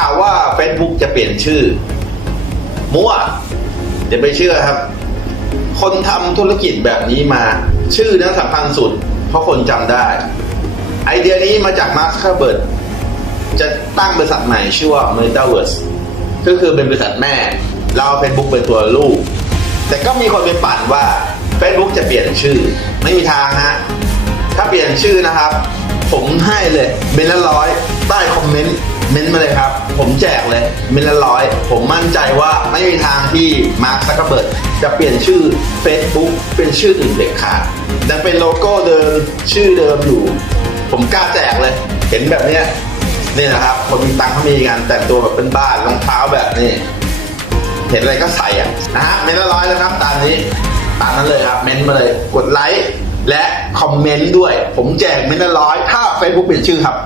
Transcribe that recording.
ข่าวว่า Facebook จะเปลี่ยนชื่อ มั่วอย่าไปเชื่อครับ คนทำธุรกิจแบบนี้มา ชื่อนั้นสำคัญสุด เพราะคนจำได้ ไอเดียนี้มาจากมาร์คเคร์เบิร์ตจะตั้งบริษัทใหม่ชื่อว่า Metaverse ก็คือเป็นบริษัทแม่ เราเอา Facebook เป็นตัวลูก แต่ก็มีคนไปปั่นว่า Facebook จะเปลี่ยนชื่อ ไม่มีทางฮะ ถ้าเปลี่ยนชื่อนะครับ ผมให้เลยเมนละร้อยใต้คอมเมนต์ เมนต์มาเลยครับ ผมแจกเลยเมนละร้อย ผมมั่นใจว่าไม่มีทางที่มาร์คซักเคเบิร์ตจะเปลี่ยนชื่อ Facebook เป็นชื่ออื่นเด็ดขาดยังเป็นโลโก้เดิมชื่อเดิมอยู่ ผมกล้าแจกเลย เห็นแบบเนี้ยนี่นะครับ คนมีตังค์เขามีกันแต่งตัวแบบเป็นบ้านรองเท้าแบบนี้เห็นอะไรก็ใส่อะนะฮะเมนละร้อยแล้วครับตามนี้ตามนั้นเลยครับ เมนมาเลยกดไลค์และคอมเมนต์ด้วย ผมแจกเมนละร้อยถ้า Facebook เปลี่ยนชื่อครับ